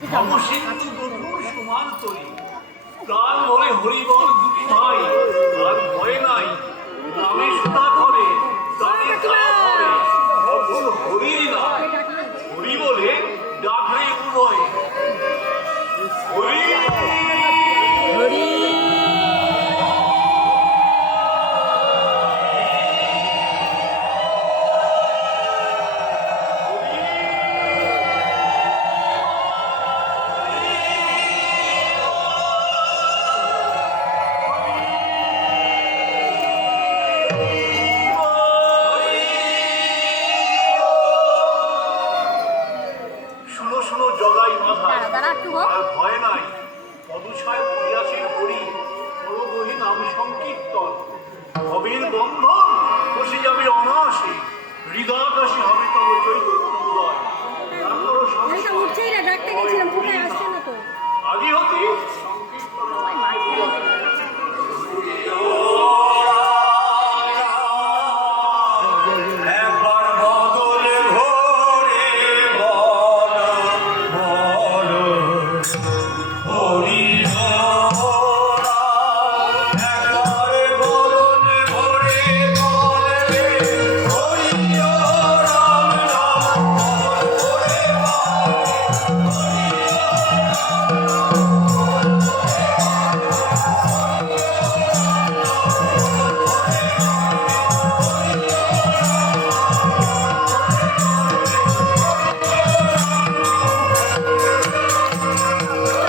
অবসিন্ধু গধুর সমান তরি প্রাণ বলে হরিবল দুটি ভাই আর ভয় নাই নামে সুতা ধরে প্রাণে তারা ধরে অভুল হরির না হরি বলে ডাকরে উভয় হরি হরি জগাই মাথা আর ভয় নাই পদুছায় পড়িয়াছেন হরি পরবহি নাম সংকীর্তন অবিল বন্ধন বসে যাবে অনায়াসে হৃদয়াকাশে হবে